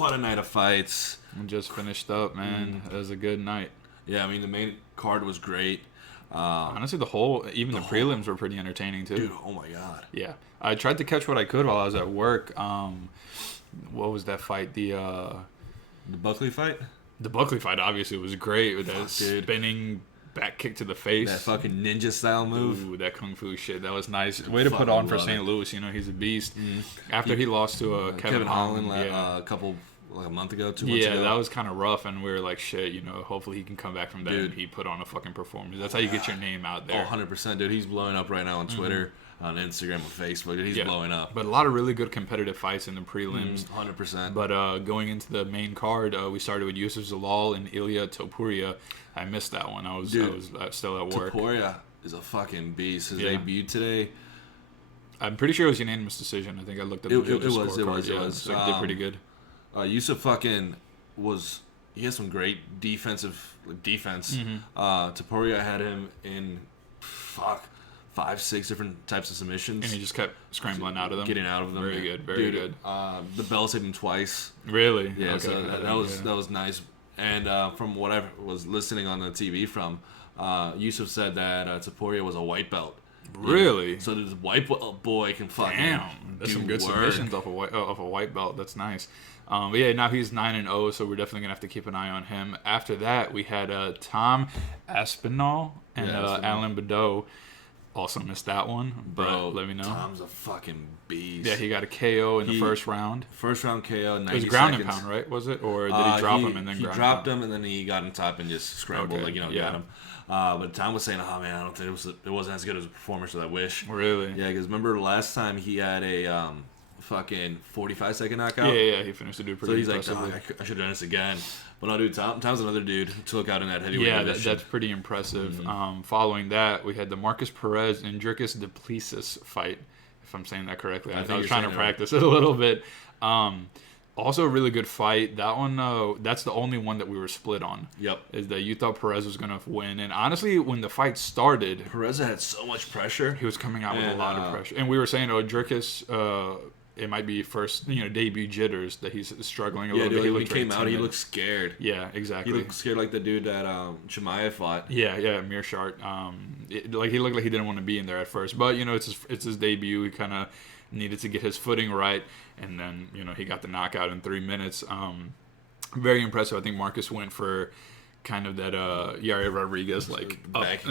What a night of fights. And just finished up, man. It was a good night. Yeah, I mean, the main card was great. Honestly, the prelims were pretty entertaining, too. Dude, oh my God. Yeah. I tried to catch what I could while I was at work. What was that fight? The Buckley fight? The Buckley fight, obviously, was great with that spinning back kick to the face. That fucking ninja style move. Ooh, that kung fu shit. That was nice. Way to put on for St. Louis. You know, he's a beast. After he lost to Kevin Holland a month ago, 2 months ago. Yeah, that was kind of rough, and we were like, shit, you know, hopefully he can come back from that. Dude. And he put on a fucking performance. That's how you get your name out there. 100%, dude. He's blowing up right now on Twitter, on Instagram, on Facebook. Dude, he's blowing up. But a lot of really good competitive fights in the prelims. 100%. But going into the main card, we started with Yusuf Zalal and Ilya Topuria. I missed that one. I was still at work. Topuria is a fucking beast. His debut today. I'm pretty sure it was unanimous decision. I think I looked at the judges' scorecard. It was. So he did pretty good. Yusuf fucking was. He has some great defense. Topuria had him in 5-6 different types of submissions, and he just kept scrambling out of them, getting out of them. Very good, very good. The bell saved him twice. Really? Yeah. Okay. So that was nice. And from what I was listening on the TV from, Yusuf said that Topuria was a white belt. Really? Yeah. So this white boy can fucking that's some good submissions off a white belt. That's nice. But yeah, now he's 9-0, so we're definitely gonna have to keep an eye on him. After that, we had Tom Aspinall and Alan Badeau. Also missed that one, but let me know. Tom's a fucking beast. Yeah, he got a KO in the first round. First round KO, 90 It was ground seconds. and pound, right? Was it? Or did he drop him and then he dropped him and then he got on top and just scrambled, got him. But Tom was saying, oh man, I don't think it wasn't as good as a performance as I wish. Really? Yeah, because remember last time he had a fucking 45-second knockout? Yeah, he finished the dude pretty impressively. So he's like, I should have done this again. But no, dude, Tom's another dude to look out in that heavyweight division. Yeah, that's pretty impressive. Following that, we had the Marcus Perez and Dricus Duplessis fight, if I'm saying that correctly. I was trying to practice it a little bit. Also a really good fight. That one, that's the only one that we were split on. Yep. Is that you thought Perez was going to win. And honestly, when the fight started... Perez had so much pressure. He was coming out with a lot of pressure. And we were saying, Dricus... it might be first, debut jitters that he's struggling a little bit. When he came out, he looked scared. Yeah, exactly. He looked scared like the dude that Chimaev fought. Yeah, Mearshart. He looked like he didn't want to be in there at first, but it's his debut. He kind of needed to get his footing right, and then he got the knockout in 3 minutes. Very impressive. I think Marcus went for kind of that Yair Rodriguez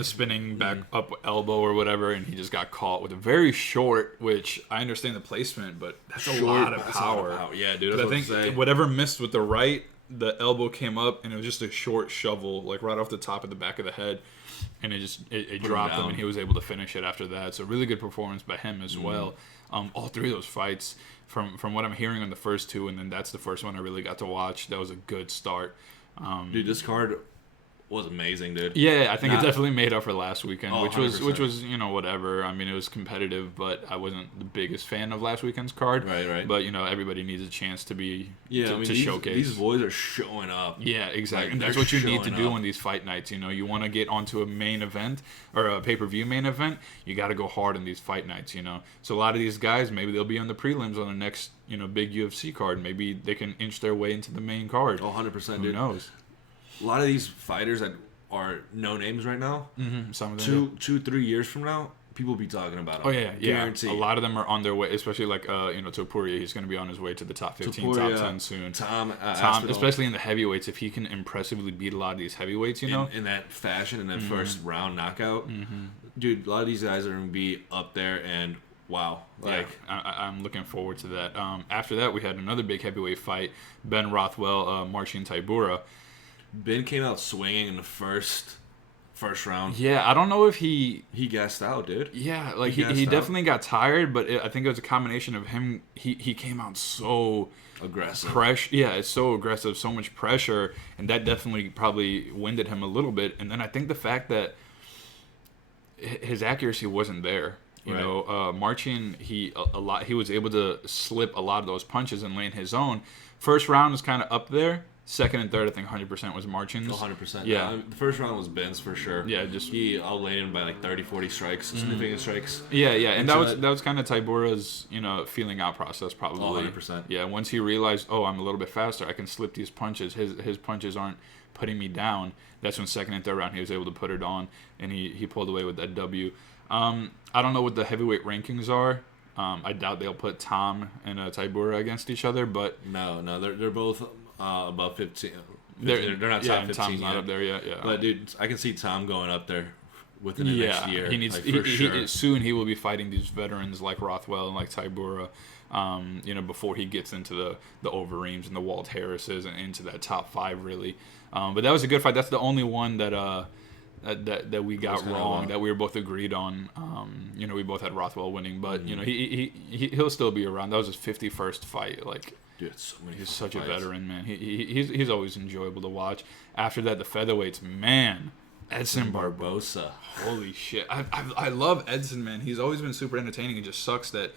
spinning back up elbow or whatever, and he just got caught with a very short, which I understand the placement, but that's a lot of power. Yeah, dude. But I think whatever missed with the right, the elbow came up and it was just a short shovel, like right off the top of the back of the head, and it dropped him, and he was able to finish it after that. So really good performance by him as well. All three of those fights, from what I'm hearing on the first two, and then that's the first one I really got to watch. That was a good start. Dude, this card was amazing, dude. Yeah, I think it definitely made up for last weekend, 100%. which was whatever. I mean, it was competitive, but I wasn't the biggest fan of last weekend's card. Right. But everybody needs a chance to be to these, showcase. These boys are showing up. Yeah, exactly. And that's what you need to do on these fight nights. You want to get onto a main event or a pay-per-view main event. You got to go hard on these fight nights. So a lot of these guys, maybe they'll be on the prelims on the next big UFC card. Maybe they can inch their way into the main card. 100%, dude. Who knows? A lot of these fighters that are no names right now. Some of them. 2-3 years from now, people will be talking about them. Oh yeah. Guaranteed. A lot of them are on their way, especially like Topuria. He's going to be on his way to the top 15, top 10 soon. Tom, especially in the heavyweights, if he can impressively beat a lot of these heavyweights, in that fashion, in that first round knockout, dude, a lot of these guys are going to be up there and. Wow. I'm looking forward to that. After that, we had another big heavyweight fight. Ben Rothwell, Marcin Tybura. Ben came out swinging in the first round. Yeah, I don't know if he gassed out, dude. Yeah, like he definitely got tired, but I think it was a combination of him. He came out so aggressive. It's so aggressive, so much pressure, and that definitely probably winded him a little bit. And then I think the fact that his accuracy wasn't there. Marcin, he was able to slip a lot of those punches and land his own. First round was kind of up there. Second and third, I think 100% was Marchins. 100%. Yeah. The first round was Ben's for sure. Yeah, just he outlaid him by like 30, 40 strikes, significant strikes. Yeah, and that was kind of Tybura's feeling out process probably. 100%. Yeah, once he realized, I'm a little bit faster, I can slip these punches. His punches aren't putting me down. That's when second and third round he was able to put it on, and he pulled away with that W. I don't know what the heavyweight rankings are. I doubt they'll put Tom and Tybura against each other, but no, they're both above 15. They're not top 15 Tom's yet. not up there yet. Yeah, But dude, I can see Tom going up there within the next year. He needs for sure. Soon he will be fighting these veterans like Rothwell and like Tybura. Before he gets into the Overeems and the Walt Harrises and into that top 5 really. But that was a good fight. That's the only one that we got wrong, that we were both agreed on. We both had Rothwell winning, but he'll still be around. That was his 51st fight. Like, dude, so many he's such fights. a veteran, man. He's always enjoyable to watch. After that, the featherweights, man. Edson Barbosa. Holy shit. I love Edson, man. He's always been super entertaining. It just sucks that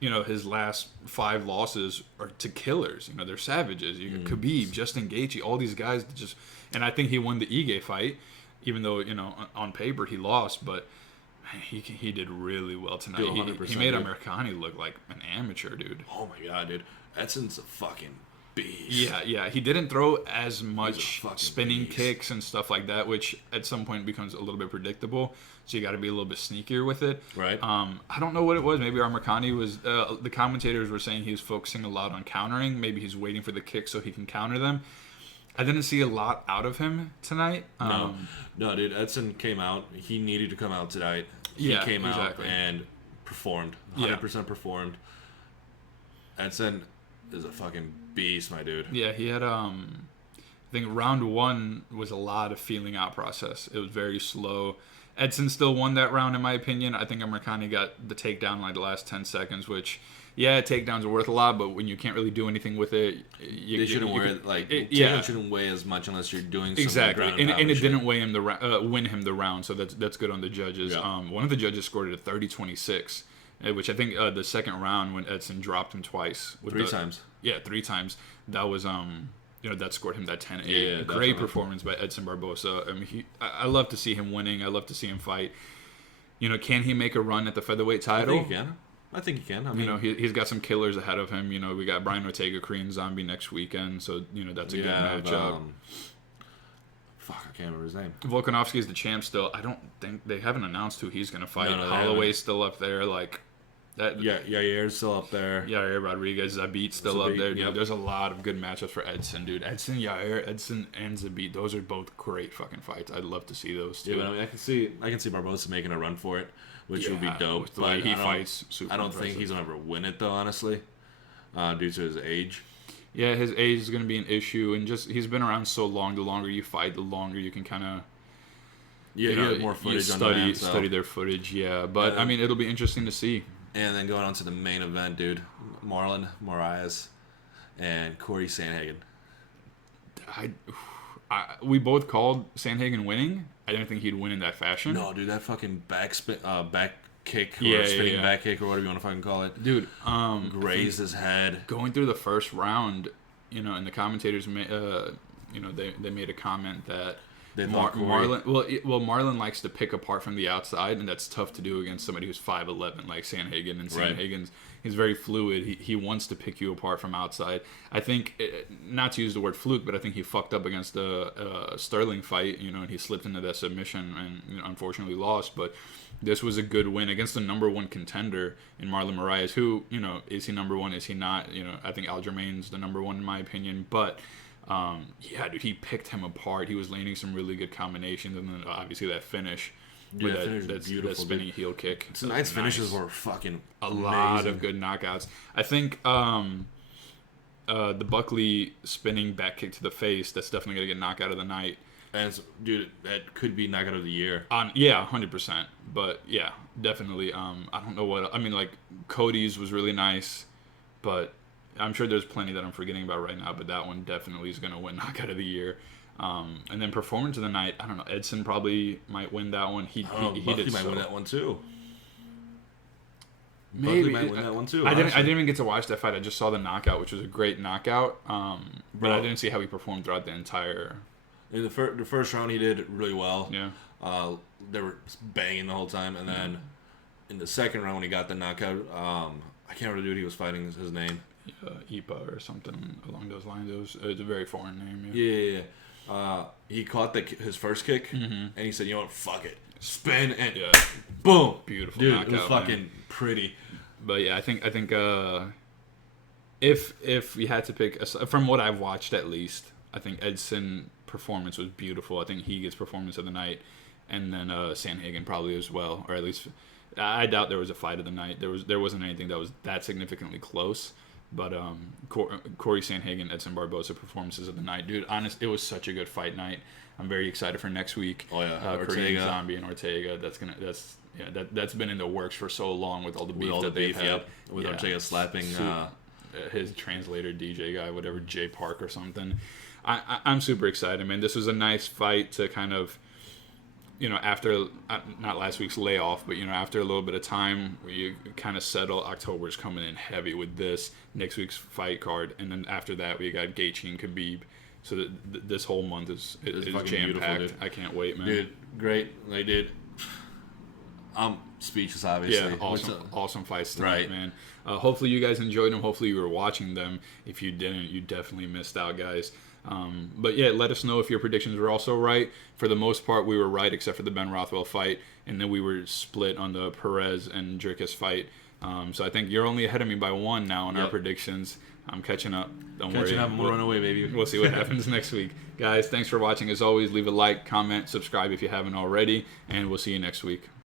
his last 5 losses are to killers. They're savages. Khabib, Justin Gaethje, all these guys just. And I think he won the Ige fight, even though on paper he lost. But man, he did really well tonight. Dude, he made Amirkhani look like an amateur, dude. Oh my god, dude, Edson's a fucking beast. Yeah. He didn't throw as much spinning beast. kicks and stuff like that, which at some point becomes a little bit predictable. So you got to be a little bit sneakier with it. Right. I don't know what it was. Maybe Amirkhani was. The commentators were saying he was focusing a lot on countering. Maybe he's waiting for the kick so he can counter them. I didn't see a lot out of him tonight. No, dude. Edson came out. He needed to come out tonight. He came out and performed. 100% performed. Edson is a fucking beast, my dude. Yeah, he had. I think round 1 was a lot of feeling out process. It was very slow. Edson still won that round, in my opinion. I think Amirkhani got the takedown in like the last 10 seconds, which, takedowns are worth a lot, but when you can't really do anything with it, they shouldn't shouldn't weigh as much unless you're doing something. Exactly, and it didn't weigh him win him the round, so that's good on the judges. Yeah. One of the judges scored it at 30-26, which I think the second round when Edson dropped him twice. 3 times. Yeah, 3 times. That was that scored him that 10-8. Yeah, great performance by Edson Barbosa. I mean, I love to see him winning. I love to see him fight. Can he make a run at the featherweight title? I think he can. I mean, he's got some killers ahead of him. We got Brian Ortega, Korean Zombie next weekend, so that's a good matchup. Fuck, I can't remember his name. Volkanovski is the champ still. I don't think they haven't announced who he's gonna fight. No, Holloway's still up there, like that. Yeah, Yair's still up there. Yair Rodriguez, Zabit still up there. Yep. There's a lot of good matchups for Edson, dude. Edson, Yair, Edson, and Zabit. Those are both great fucking fights. I'd love to see those too. Yeah, but I can see Barbosa making a run for it, which would be dope. The way he fights, super I don't impressive. think he's gonna ever win it though, honestly, due to his age. Yeah, his age is going to be an issue, and just he's been around so long. The longer you fight, the longer you can kind of get more footage on demand, so. Study their footage. Yeah, but I mean, it'll be interesting to see. And then going on to the main event, dude, Marlon Moraes and Cory Sandhagen. We both called Sandhagen winning. I didn't think he'd win in that fashion. No, dude, that fucking back kick or spinning back kick or whatever you want to fucking call it. Dude, grazed his head. Going through the first round, and the commentators they made a comment that Marlon likes to pick apart from the outside, and that's tough to do against somebody who's 5'11" like Sandhagen. And Sandhagen's he's very fluid. He wants to pick you apart from outside. I think, not to use the word fluke, but I think he fucked up against the Sterling fight, and he slipped into that submission and unfortunately lost. But this was a good win against the number 1 contender in Marlon Moraes, who, is he number 1? Is he not? I think Aljamain's the number 1 in my opinion. But, dude, he picked him apart. He was landing some really good combinations. And then obviously that finish. Dude, that beautiful. That spinning heel kick. Tonight's finishes were fucking amazing. Lot of good knockouts. I think the Buckley spinning back kick to the face, that's definitely going to get knockout of the night. And dude, that could be knockout of the year. 100%. But yeah, definitely. I don't know what. I mean, like Cody's was really nice, but I'm sure there's plenty that I'm forgetting about right now. But that one definitely is going to win knockout of the year. And then performance of the night. I don't know. Edson probably might win that one. He Bucky might win that one too. Maybe might win that one too. I didn't even get to watch that fight. I just saw the knockout, which was a great knockout. But I didn't see how he performed throughout the entire. In the first round, he did really well. Yeah. They were banging the whole time, and then in the second round when he got the knockout, I can't remember the dude he was fighting. His name. Ipa or something along those lines. It was a very foreign name. Yeah. He caught his first kick, and he said, "You know what? Fuck it, spin and boom, beautiful dude. Knockout, it was fucking pretty." But yeah, I think if we had to pick from what I've watched at least, I think Edson performance was beautiful. I think he gets performance of the night, and then Sandhagen probably as well, or at least I doubt there was a fight of the night. There wasn't anything that was that significantly close. But Cory Sandhagen, Edson Barboza performances of the night, dude. Honest, it was such a good fight night. I'm very excited for next week. Oh yeah, Ortega, Zombie, and Ortega. That's been in the works for so long with all the beef they've had. With Ortega slapping his translator DJ guy, whatever, Jay Park or something. I'm super excited, man. This was a nice fight to kind of, after not last week's layoff, but after a little bit of time where you kind of settle. October's coming in heavy with this next week's fight card, and then after that we got Gaethje and Khabib. So this whole month is jam packed. I can't wait, man. Dude, great. They did. I'm speechless, obviously. Yeah, awesome fights tonight, man. Hopefully you guys enjoyed them. Hopefully you were watching them. If you didn't, you definitely missed out, guys. But yeah, let us know if your predictions were also right. For the most part, we were right, except for the Ben Rothwell fight, and then we were split on the Perez and Dricus fight. So I think you're only ahead of me by one now in our predictions. I'm catching up. Don't worry. We'll run away, baby. We'll see what happens next week. Guys, thanks for watching. As always, leave a like, comment, subscribe if you haven't already, and we'll see you next week.